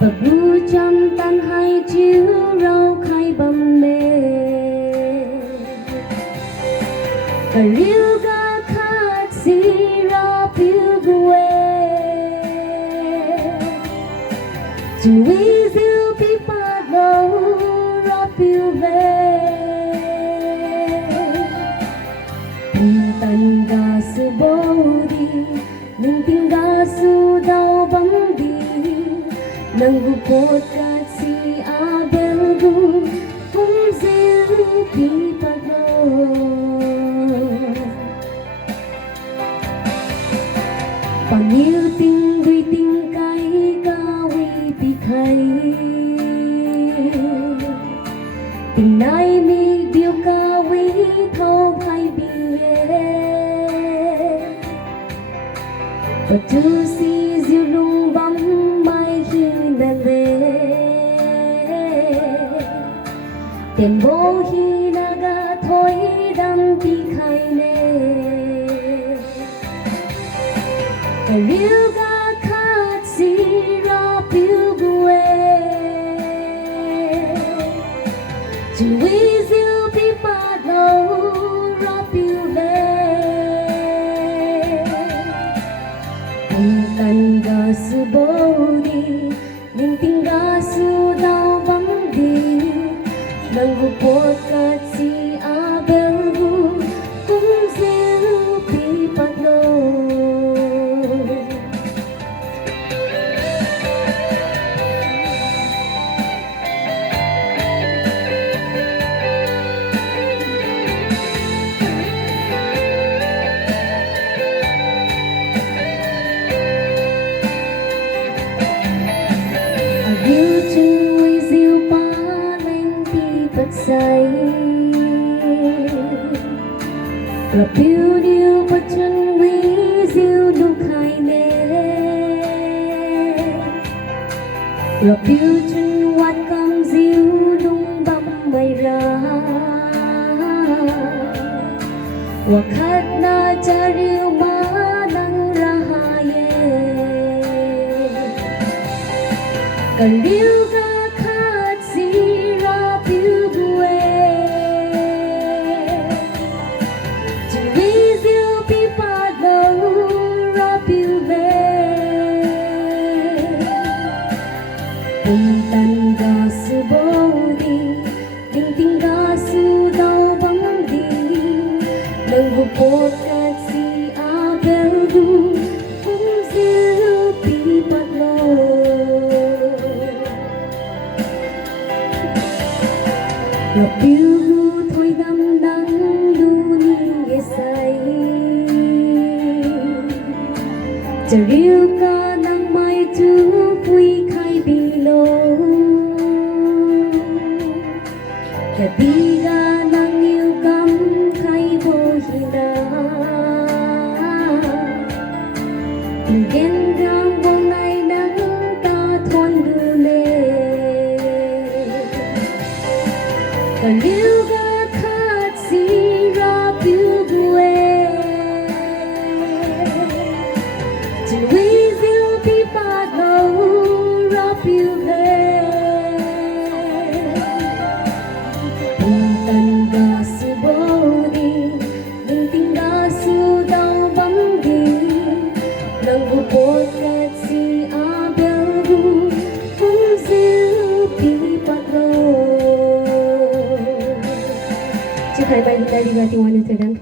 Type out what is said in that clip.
và bu trăm tan hai chiếu rau khai bầm mê và riu ga khát si ra phiêu gue chỉ vì diêu pi pa đâu ra phiêu về tan ga su bodi nung ting ga su dau bang di nang gupot kat si abel gu kung zil pi pa bao nhiêu tình vui tình cái cao bị khay tình nay mi điều cao thâu hay bị và tu si diêu lung bấm mai khi nè tiền bố hi naga thôi đang bị khay nè riu ga khát si ra phiêu gue chỉ vì diêu pi pa đâu ra phiêu về tan ga su bodi ning ting ga su dau bang di nang gupot kat si abel gu kung zil pi pa diêu chân nuôi diêu pa lên pi bật say là phiêu điêu bật chân nuôi diêu lúc hai nè là phiêu chân quạt cam diêu lung băm bay ra và khát na cha riêu ma nang ra ye cần điêu ga khát si ra phiêu gue chỉ vì diêu pi pa đâu ra phiêu về tan ga su bodi ting ting ga su dau bang di nang gupot kat si abel gu kung zil pi pa là phiêu gu thôi đắm đắng đu ni ghé say chả riu ca nang mai chú vui khai bi lô cả đi ga nang yêu cắm khai vô hi na tình ghen rang vô ngày nắng ta thon đưa lên cần điêu ga khát si ra phiêu gue chỉ vì diêu pi pa đâu ra phiêu về tan ga su bodi ning ting ga su dau bang di nang gupot kat si abel gu kung zil pi pa Hai bayi dari gati wana terang